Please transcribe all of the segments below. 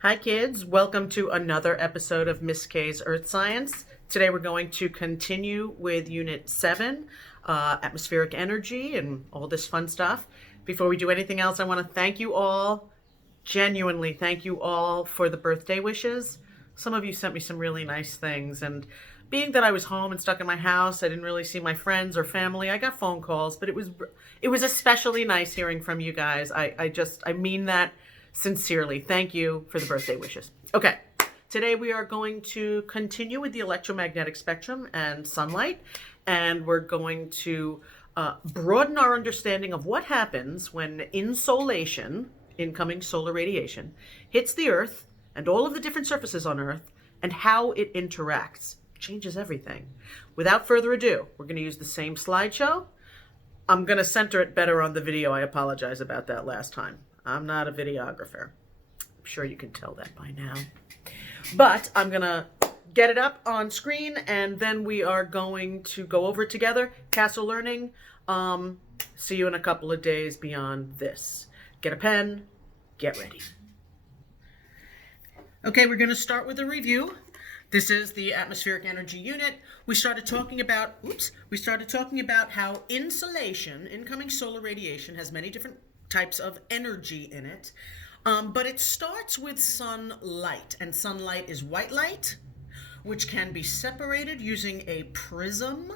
Hi kids, welcome to another episode of Miss K's Earth Science. Today we're going to continue with Unit 7, Atmospheric Energy and all this fun stuff. Before we do anything else, I want to thank you all, genuinely thank you all for the birthday wishes. Some of you sent me some really nice things, and being that I was home and stuck in my house, I didn't really see my friends or family. I got phone calls, but it was especially nice hearing from you guys. I mean that sincerely. Thank you for the birthday wishes. Okay, today we are going to continue with the electromagnetic spectrum and sunlight, and we're going to broaden our understanding of what happens when insolation, incoming solar radiation, hits the Earth and all of the different surfaces on Earth, and how it interacts. Changes everything. Without further ado, we're going to use the same slideshow. I'm going to center it better on the video. I apologize about that last time. I'm not a videographer. I'm sure you can tell that by now. But I'm going to get it up on screen, and then we are going to go over it together. Castle Learning. See you in a couple of days beyond this. Get a pen. Get ready. Okay, we're going to start with a review. This is the atmospheric energy unit. We started talking about how insolation, incoming solar radiation, has many different types of energy in it. But it starts with sunlight, and sunlight is white light, which can be separated using a prism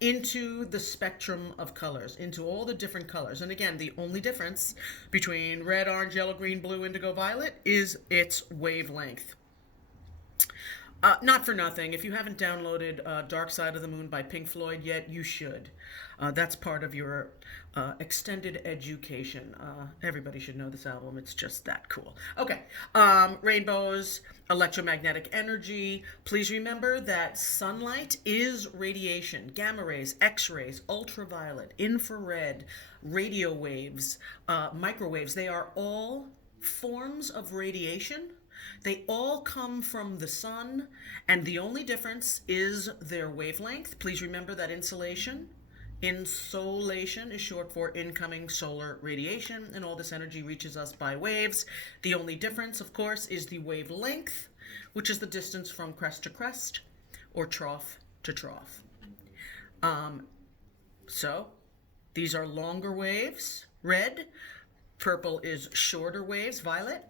into the spectrum of colors, into all the different colors. And again, the only difference between red, orange, yellow, green, blue, indigo, violet is its wavelength. Not for nothing, if you haven't downloaded Dark Side of the Moon by Pink Floyd yet, you should. That's part of your extended education. Everybody should know this album. It's just that cool. Okay. Rainbows, electromagnetic energy. Please remember that sunlight is radiation. Gamma rays, X-rays, ultraviolet, infrared, radio waves, microwaves. They are all forms of radiation. They all come from the sun, and the only difference is their wavelength. Please remember that insolation is short for incoming solar radiation, and all this energy reaches us by waves. The only difference, of course, is the wavelength, which is the distance from crest to crest or trough to trough. So these are longer waves, red. Purple is shorter waves, violet.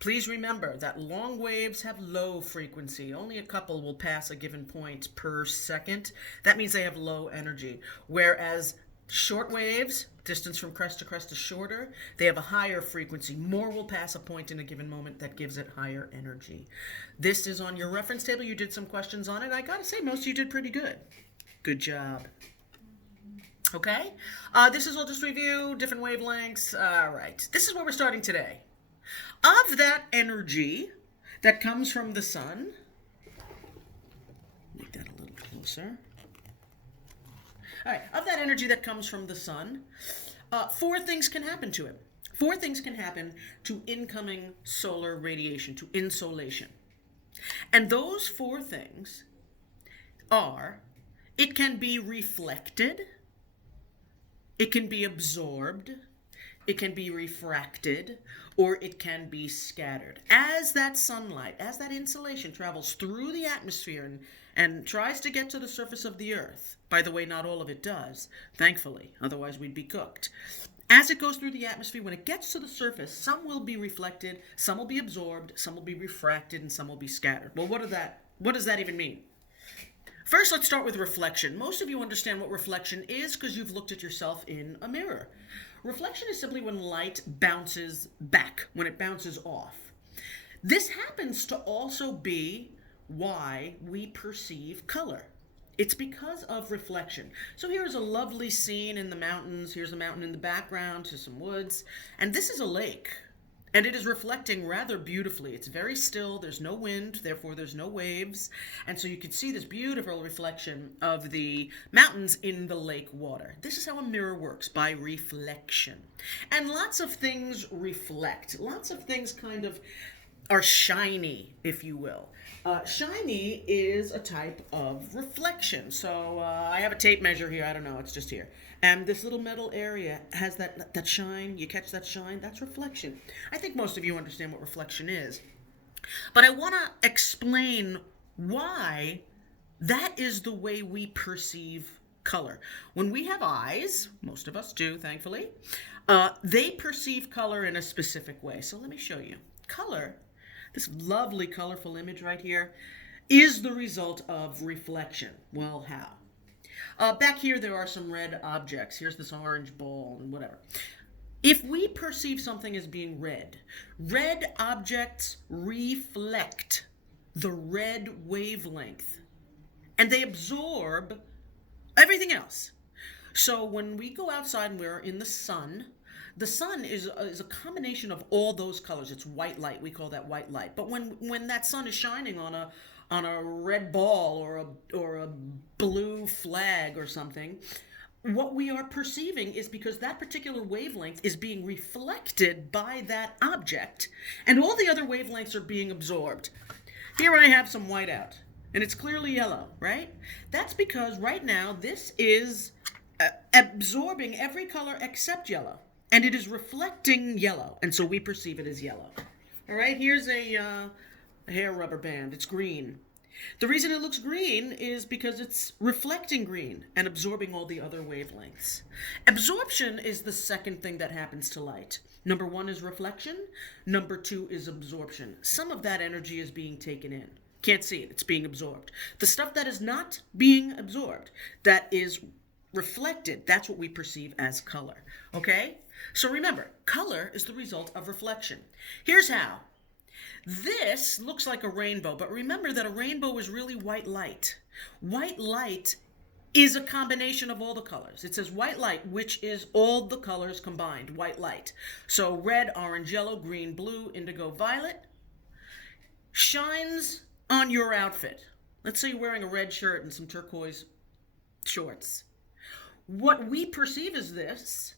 Please remember that long waves have low frequency. Only a couple will pass a given point per second. That means they have low energy. Whereas short waves, distance from crest to crest is shorter, they have a higher frequency. More will pass a point in a given moment that gives it higher energy. This is on your reference table. You did some questions on it. I gotta say, most of you did pretty good. Good job. Okay? This is all just review, different wavelengths. All right. This is where we're starting today. Of that energy that comes from the sun, make that a little closer. All right, of that energy that comes from the sun, four things can happen to it. Four things can happen to incoming solar radiation, to insolation. And those four things are, it can be reflected, it can be absorbed, it can be refracted, or it can be scattered. As that sunlight, as that insolation travels through the atmosphere and tries to get to the surface of the Earth, by the way, not all of it does, thankfully, otherwise we'd be cooked. As it goes through the atmosphere, when it gets to the surface, some will be reflected, some will be absorbed, some will be refracted, and some will be scattered. Well, what does that even mean? First, let's start with reflection. Most of you understand what reflection is because you've looked at yourself in a mirror. Reflection is simply when light bounces back, when it bounces off. This happens to also be why we perceive color. It's because of reflection. So here's a lovely scene in the mountains. Here's a mountain in the background to some woods. And this is a lake. And it is reflecting rather beautifully. It's very still. There's no wind, therefore there's no waves. And so you can see this beautiful reflection of the mountains in the lake water. This is how a mirror works, by reflection. And lots of things reflect. Lots of things kind of are shiny, if you will. Shiny is a type of reflection. So I have a tape measure here. I don't know. It's just here. And this little metal area has that shine. You catch that shine? That's reflection. I think most of you understand what reflection is. But I want to explain why that is the way we perceive color. When we have eyes, most of us do, thankfully, they perceive color in a specific way. So let me show you. Color, this lovely colorful image right here, is the result of reflection. Well, how? Back here there are some red objects. Here's this orange ball and whatever. If we perceive something as being red, red objects reflect the red wavelength and they absorb everything else. So when we go outside and we're in the sun is a combination of all those colors. It's white light. We call that white light. But when that sun is shining on a red ball or a blue flag or something, what we are perceiving is because that particular wavelength is being reflected by that object, and all the other wavelengths are being absorbed. Here I have some white out, and it's clearly yellow, right? That's because right now this is absorbing every color except yellow, and it is reflecting yellow, and so we perceive it as yellow. All right, here's a hair rubber band. It's green. The reason it looks green is because it's reflecting green and absorbing all the other wavelengths. Absorption is the second thing that happens to light. Number 1 is reflection. Number 2 is absorption. Some of that energy is being taken in. Can't see it. It's being absorbed. The stuff that is not being absorbed, that is reflected, that's what we perceive as color. Okay? So remember, color is the result of reflection. Here's how. This looks like a rainbow, but remember that a rainbow is really white light. White light is a combination of all the colors. It says white light, which is all the colors combined, white light. So red, orange, yellow, green, blue, indigo, violet shines on your outfit. Let's say you're wearing a red shirt and some turquoise shorts. What we perceive as this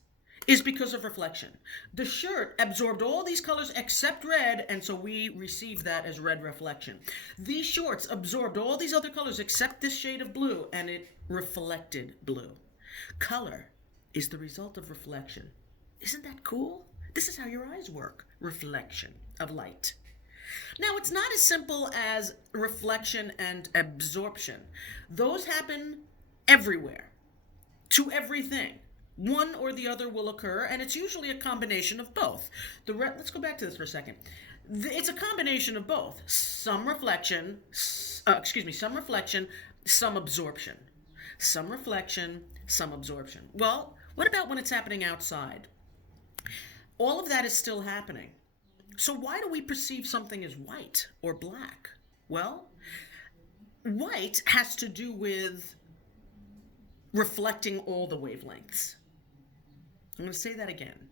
is because of reflection. The shirt absorbed all these colors except red, and so we receive that as red reflection. These shorts absorbed all these other colors except this shade of blue, and it reflected blue. Color is the result of reflection. Isn't that cool? This is how your eyes work. Reflection of light. Now, it's not as simple as reflection and absorption. Those happen everywhere, to everything. One or the other will occur, and it's usually a combination of both. Let's go back to this for a second. It's a combination of both. Some reflection, some absorption. Some reflection, some absorption. Well, what about when it's happening outside? All of that is still happening. So why do we perceive something as white or black? Well, white has to do with reflecting all the wavelengths. I'm going to say that again.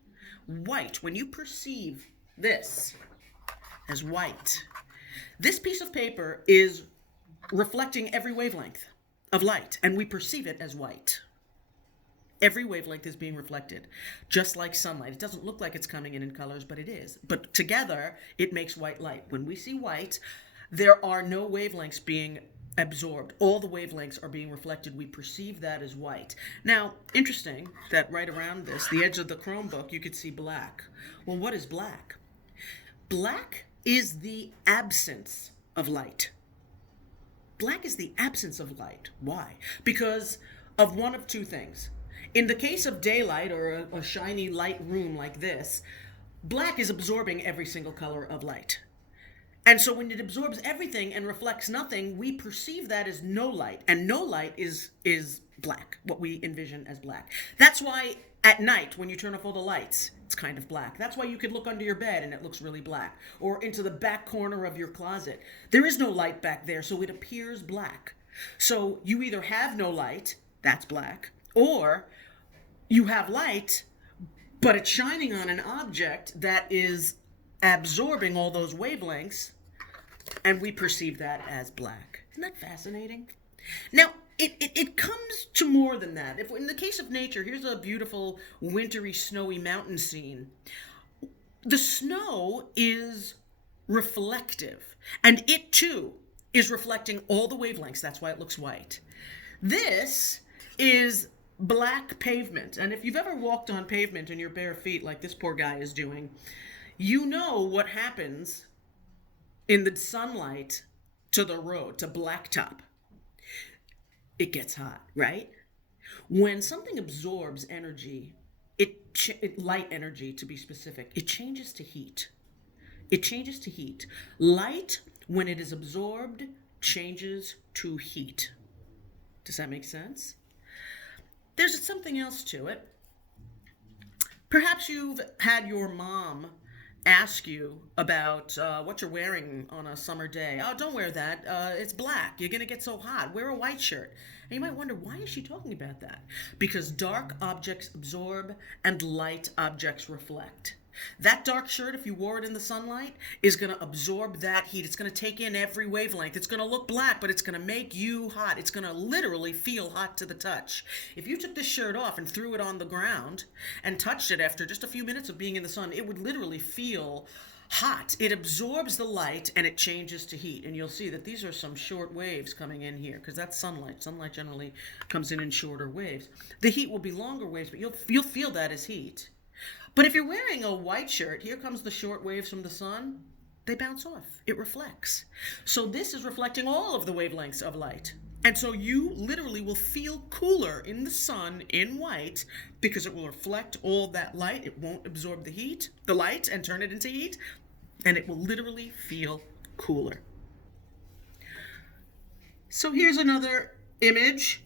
White, when you perceive this as white, this piece of paper is reflecting every wavelength of light, and we perceive it as white. Every wavelength is being reflected, just like sunlight. It doesn't look like it's coming in colors, but it is. But together, it makes white light. When we see white, there are no wavelengths being absorbed. All the wavelengths are being reflected. We perceive that as white. Now, interesting that right around this, the edge of the Chromebook, you could see black. Well, what is black? Black is the absence of light. Black is the absence of light. Why? Because of one of two things. In the case of daylight or a shiny light room like this, black is absorbing every single color of light. And so when it absorbs everything and reflects nothing, we perceive that as no light. And no light is black, what we envision as black. That's why at night, when you turn off all the lights, it's kind of black. That's why you could look under your bed and it looks really black. Or into the back corner of your closet. There is no light back there, so it appears black. So you either have no light, that's black, or you have light, but it's shining on an object that is absorbing all those wavelengths, and we perceive that as black. Isn't that fascinating? Now, it comes to more than that. If in the case of nature, here's a beautiful wintry, snowy mountain scene. The snow is reflective, and it too is reflecting all the wavelengths. That's why it looks white. This is black pavement. And if you've ever walked on pavement in your bare feet like this poor guy is doing, you know what happens in the sunlight to the road, to blacktop. It gets hot, right? When something absorbs energy, light energy to be specific, it changes to heat. It changes to heat. Light, when it is absorbed, changes to heat. Does that make sense? There's something else to it. Perhaps you've had your mom ask you about what you're wearing on a summer day. Oh, don't wear that. It's black. You're going to get so hot. Wear a white shirt. And you might wonder, why is she talking about that? Because dark objects absorb and light objects reflect. That dark shirt, if you wore it in the sunlight, is going to absorb that heat. It's going to take in every wavelength. It's going to look black, but it's going to make you hot. It's going to literally feel hot to the touch. If you took this shirt off and threw it on the ground and touched it after just a few minutes of being in the sun, it would literally feel hot. It absorbs the light and it changes to heat. And you'll see that these are some short waves coming in here because that's sunlight. Sunlight generally comes in shorter waves. The heat will be longer waves, but you'll feel that as heat. But if you're wearing a white shirt, here comes the short waves from the sun, they bounce off. It reflects. So this is reflecting all of the wavelengths of light. And so you literally will feel cooler in the sun in white because it will reflect all that light. It won't absorb the light and turn it into heat, and it will literally feel cooler. So here's another image.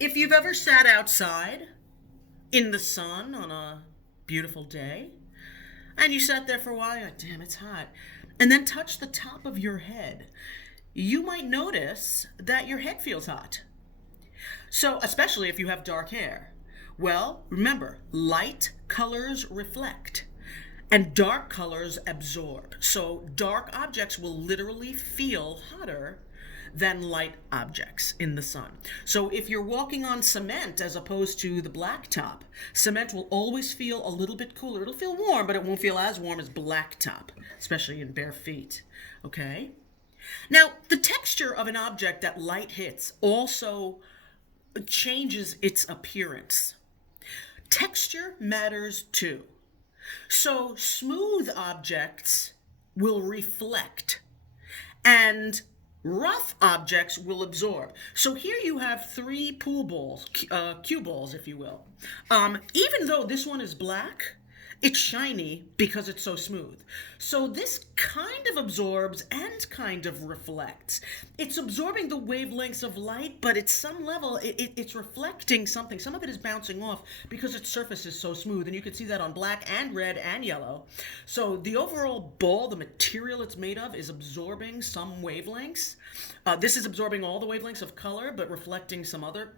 If you've ever sat outside in the sun on a beautiful day, and you sat there for a while, you're like, damn, it's hot, and then touch the top of your head, you might notice that your head feels hot. So, especially if you have dark hair. Well, remember, light colors reflect, and dark colors absorb. So, dark objects will literally feel hotter than light objects in the sun. So if you're walking on cement as opposed to the blacktop, cement will always feel a little bit cooler. It'll feel warm, but it won't feel as warm as blacktop, especially in bare feet. Okay? Now, the texture of an object that light hits also changes its appearance. Texture matters too. So smooth objects will reflect, and rough objects will absorb. So here you have three pool balls, cue balls, if you will. Even though this one is black, it's shiny because it's so smooth. So this kind of absorbs and kind of reflects. It's absorbing the wavelengths of light, but at some level, it's reflecting something. Some of it is bouncing off because its surface is so smooth, and you can see that on black and red and yellow. So the overall ball, the material it's made of, is absorbing some wavelengths. This is absorbing all the wavelengths of color, but reflecting some other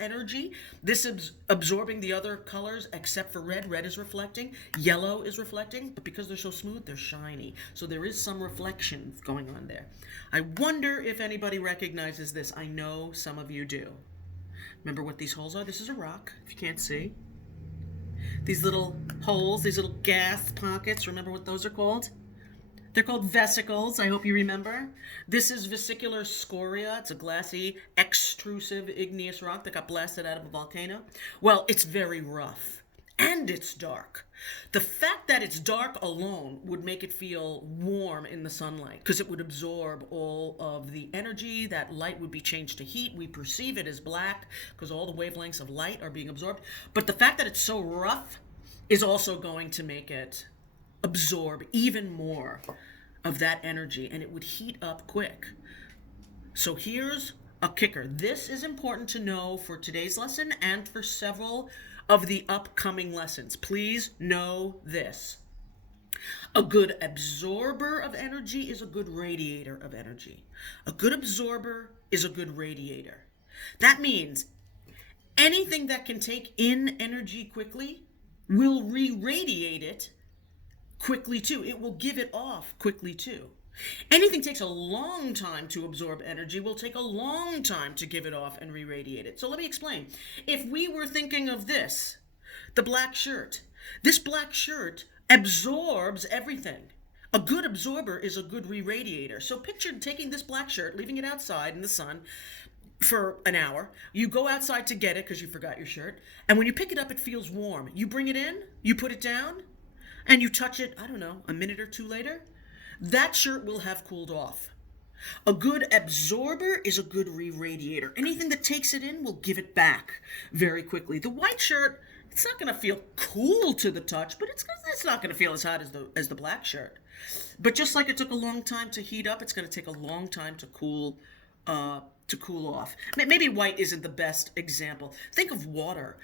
energy. This is absorbing the other colors except for red. Red is reflecting. Yellow is reflecting, but because they're so smooth, they're shiny. So there is some reflection going on there. I wonder if anybody recognizes this. I know some of you do. Remember what these holes are? This is a rock, if you can't see. These little holes, these little gas pockets, remember what those are called? They're called vesicles, I hope you remember. This is vesicular scoria. It's a glassy, extrusive igneous rock that got blasted out of a volcano. Well, it's very rough, and it's dark. The fact that it's dark alone would make it feel warm in the sunlight because it would absorb all of the energy. That light would be changed to heat. We perceive it as black because all the wavelengths of light are being absorbed. But the fact that it's so rough is also going to make it absorb even more of that energy, and it would heat up quick. So here's a kicker. This is important to know for today's lesson and for several of the upcoming lessons. Please know this. A good absorber of energy is a good radiator of energy. A good absorber is a good radiator. That means anything that can take in energy quickly will re-radiate it quickly too. It will give it off quickly too. Anything takes a long time to absorb energy will take a long time to give it off and re-radiate it. So let me explain. If we were thinking of this, the black shirt, this black shirt absorbs everything. A good absorber is a good re-radiator. So picture taking this black shirt, leaving it outside in the sun, for an hour. You go outside to get it because you forgot your shirt. And when you pick it up, it feels warm. You bring it in, you put it down, and you touch it, I don't know, a minute or two later. That shirt will have cooled off. A good absorber is a good re-radiator. Anything that takes it in will give it back very quickly. The white shirt, it's not going to feel cool to the touch, but it's not going to feel as hot as the black shirt. But just like it took a long time to heat up, it's going to take a long time to cool off. Maybe white isn't the best example. Think of water.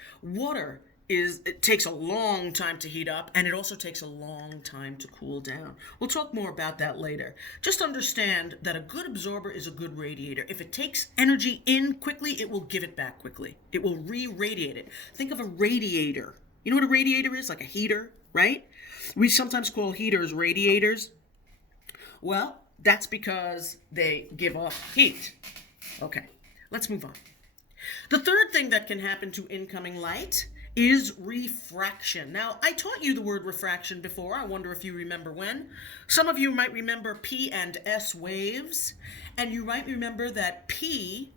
It takes a long time to heat up, and it also takes a long time to cool down. We'll talk more about that later. Just understand that a good absorber is a good radiator. If it takes energy in quickly, it will give it back quickly. It will re-radiate it. Think of a radiator. You know what a radiator is? Like a heater, right? We sometimes call heaters radiators. Well, that's because they give off heat. Okay, let's move on. The third thing that can happen to incoming light is refraction. Now, I taught you the word refraction before. I wonder if you remember when. Some of you might remember P and S waves, and you might remember that P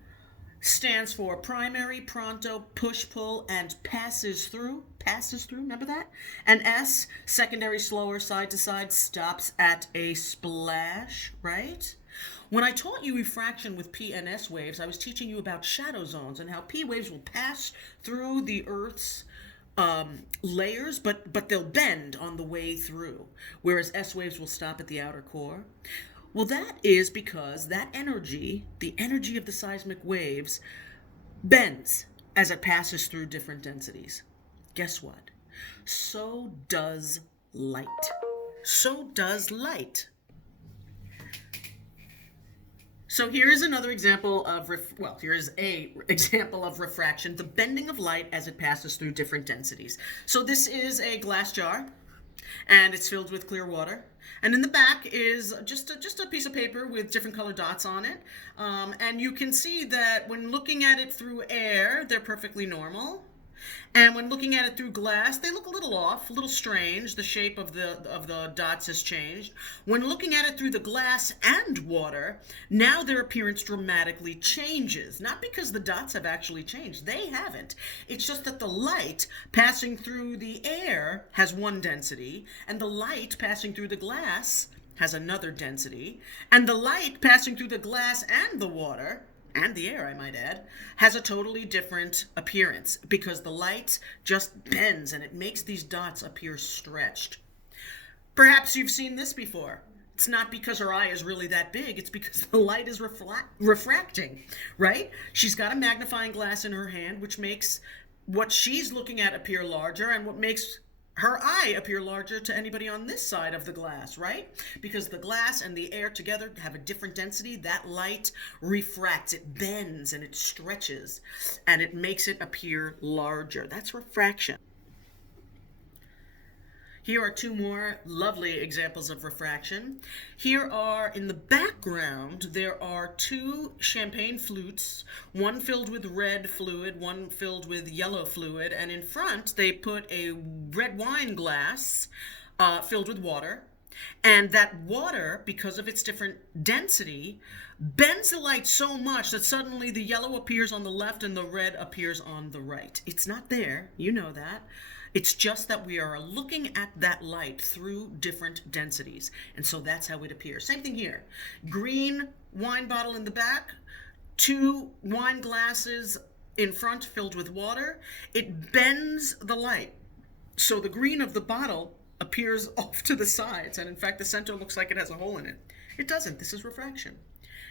stands for primary, pronto, push-pull, and passes through, remember that? And S, secondary, slower, side to side, stops at a splash, right? When I taught you refraction with P and S waves, I was teaching you about shadow zones and how P waves will pass through the Earth's layers, but they'll bend on the way through, whereas S waves will stop at the outer core. Well, that is because that energy, the energy of the seismic waves, bends as it passes through different densities. Guess what? So does light. So does light. So here is another example of, here's a example of refraction, the bending of light as it passes through different densities. So this is a glass jar, and it's filled with clear water. And in the back is just a piece of paper with different colored dots on it. And you can see that when looking at it through air, they're perfectly normal. And when looking at it through glass, they look a little off, a little strange. The shape of the dots has changed. When looking at it through the glass and water, now their appearance dramatically changes. Not because the dots have actually changed. They haven't. It's just that the light passing through the air has one density, and the light passing through the glass has another density, and the light passing through the glass and the water, and the air, I might add, has a totally different appearance because the light just bends and it makes these dots appear stretched. Perhaps you've seen this before. It's not because her eye is really that big, it's because the light is refracting, right? She's got a magnifying glass in her hand, which makes what she's looking at appear larger and what makes her eye appear larger to anybody on this side of the glass, right? Because the glass and the air together have a different density. That light refracts, it bends and it stretches, and it makes it appear larger. That's refraction. Here are two more lovely examples of refraction. Here are, in the background, there are two champagne flutes, one filled with red fluid, one filled with yellow fluid, and in front they put a red wine glass filled with water. And that water, because of its different density, bends the light so much that suddenly the yellow appears on the left and the red appears on the right. It's not there, you know that. It's just that we are looking at that light through different densities. And so that's how it appears. Same thing here. Green wine bottle in the back, two wine glasses in front filled with water. It bends the light. So the green of the bottle appears off to the sides. And in fact, the center looks like it has a hole in it. It doesn't. This is refraction.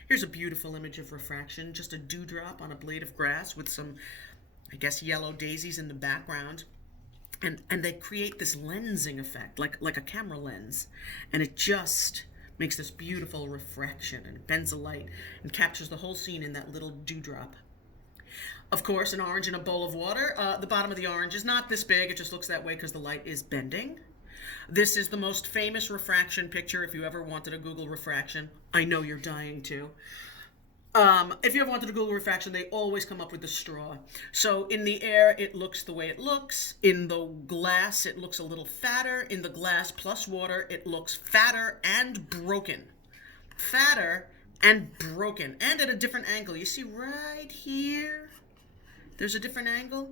Here's a beautiful image of refraction. Just a dewdrop on a blade of grass with some, I guess, yellow daisies in the background. And they create this lensing effect, like a camera lens. And it just makes this beautiful refraction, and it bends the light and captures the whole scene in that little dewdrop. Of course, an orange in a bowl of water. The bottom of the orange is not this big. It just looks that way because the light is bending. This is the most famous refraction picture. If you ever wanted to Google refraction, I know you're dying to. If you ever wanted to Google refraction, they always come up with the straw. So in the air, it looks the way it looks. In the glass, it looks a little fatter. In the glass plus water, it looks fatter and broken. Fatter and broken and at a different angle. You see right here, there's a different angle.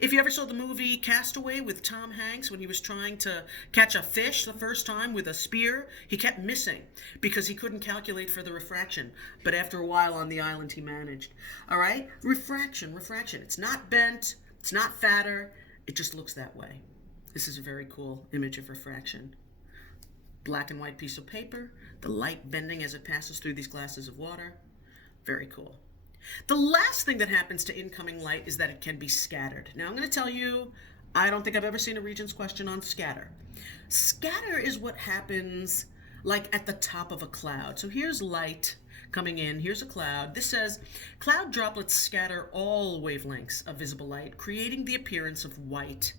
If you ever saw the movie Castaway with Tom Hanks, when he was trying to catch a fish the first time with a spear, he kept missing because he couldn't calculate for the refraction. But after a while on the island, he managed. All right? Refraction. It's not bent. It's not fatter. It just looks that way. This is a very cool image of refraction. Black and white piece of paper, the light bending as it passes through these glasses of water. Very cool. The last thing that happens to incoming light is that it can be scattered. Now I'm going to tell you, I don't think I've ever seen a Regents question on scatter. Scatter is what happens like at the top of a cloud. So here's light coming in, here's a cloud. This says, cloud droplets scatter all wavelengths of visible light, creating the appearance of white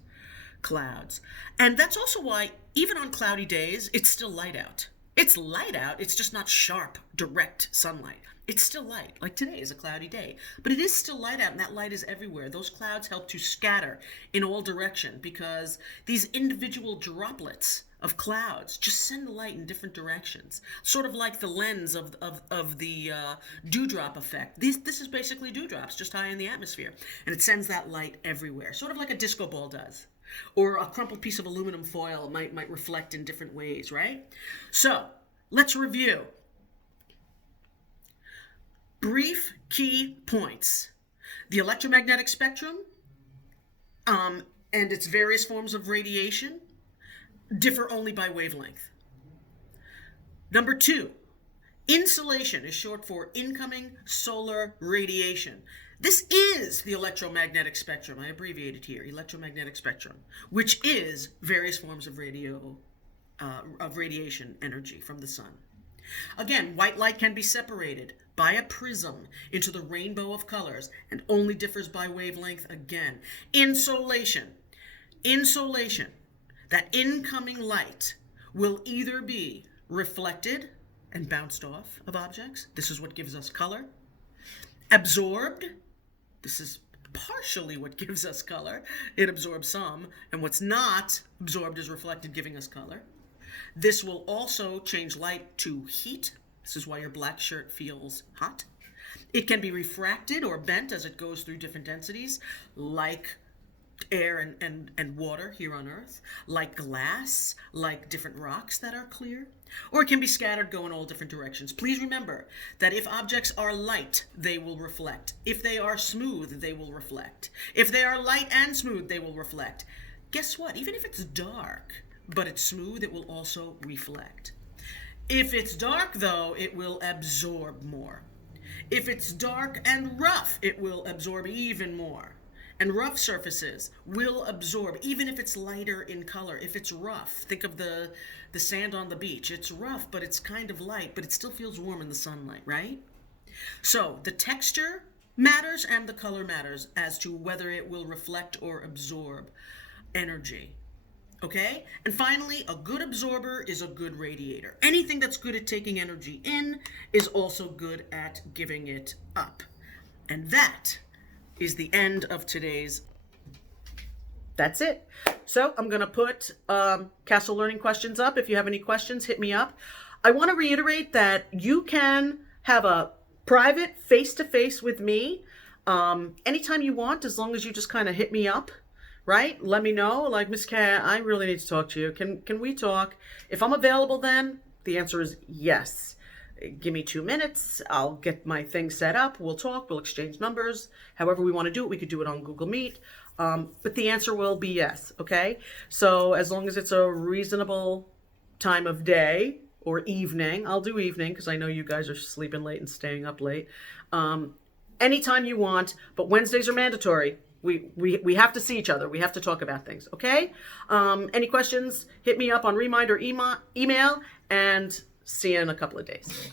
clouds. And that's also why, even on cloudy days, it's still light out. It's light out, it's just not sharp, direct sunlight. It's still light, like today is a cloudy day, but it is still light out, and that light is everywhere. Those clouds help to scatter in all direction because these individual droplets of clouds just send the light in different directions, sort of like the lens of the dewdrop effect. This is basically dewdrops just high in the atmosphere, and it sends that light everywhere, sort of like a disco ball does. Or a crumpled piece of aluminum foil might reflect in different ways, right? So, let's review. Brief key points. The electromagnetic spectrum and its various forms of radiation differ only by wavelength. Number 2, insolation is short for incoming solar radiation. This is the electromagnetic spectrum. I abbreviated here, electromagnetic spectrum, which is various forms of radiation energy from the sun. Again, white light can be separated by a prism into the rainbow of colors and only differs by wavelength again. Insolation, that incoming light will either be reflected and bounced off of objects. This is what gives us color. Absorbed. This is partially what gives us color. It absorbs some, and what's not absorbed is reflected, giving us color. This will also change light to heat. This is why your black shirt feels hot. It can be refracted or bent as it goes through different densities, like air and water here on Earth, like glass, like different rocks that are clear. Or it can be scattered, go in all different directions. Please remember that if objects are light, they will reflect. If they are smooth, they will reflect. If they are light and smooth, they will reflect. Guess what? Even if it's dark, but it's smooth, it will also reflect. If it's dark, though, it will absorb more. If it's dark and rough, it will absorb even more. And rough surfaces will absorb, even if it's lighter in color. If it's rough, think of the sand on the beach. It's rough, but it's kind of light, but it still feels warm in the sunlight, right? So the texture matters and the color matters as to whether it will reflect or absorb energy. Okay? And finally, a good absorber is a good radiator. Anything that's good at taking energy in is also good at giving it up. And that is the end of today's. That's it. So I'm going to put Castle Learning questions up. If you have any questions, hit me up. I want to reiterate that you can have a private face-to-face with me anytime you want, as long as you just kind of hit me up. Right? Let me know, like, Miss Kat, I really need to talk to you. Can we talk? If I'm available then, the answer is yes. Give me 2 minutes. I'll get my thing set up. We'll talk. We'll exchange numbers. However we want to do it, we could do it on Google Meet. But the answer will be yes, okay? So as long as it's a reasonable time of day or evening, I'll do evening because I know you guys are sleeping late and staying up late. Anytime you want, but Wednesdays are mandatory. We have to see each other. We have to talk about things, okay? Any questions, hit me up on Remind or email, and see you in a couple of days.